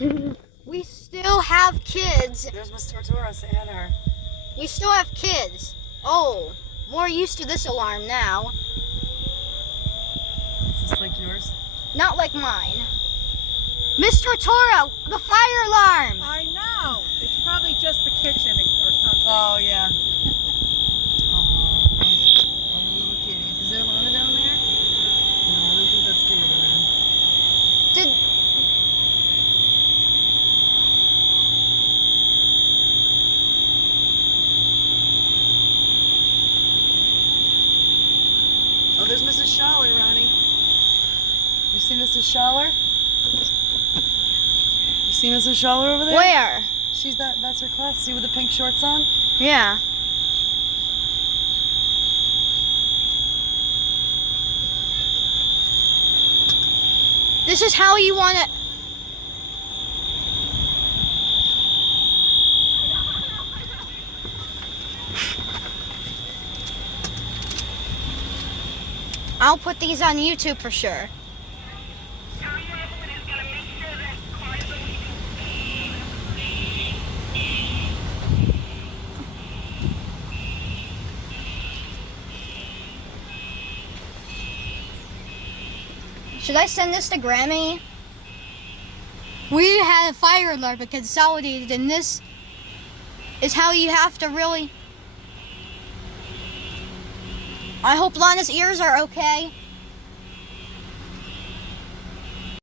We still have kids. There's Miss Tortora. Say hi to her. We still have kids. Oh, more used to this alarm now. Is this like yours? Not like mine. Miss Tortora, the fire alarm. I know. It's probably just the kitchen or something. Oh, yeah. All the little kitties. Is there Lana down there? No, I don't think that's kindergarten. Did Oh, there's Mrs. Schaller, Ronnie. You see Mrs. Schaller? You see Mrs. Schaller over there? where? That's her class. See with the pink shorts on? Yeah. This is how you want it. I'll put these on YouTube for sure. Should I send this to Grammy? We had a fire alarm at Consolidated, and this is how you have to really... I hope Lana's ears are okay.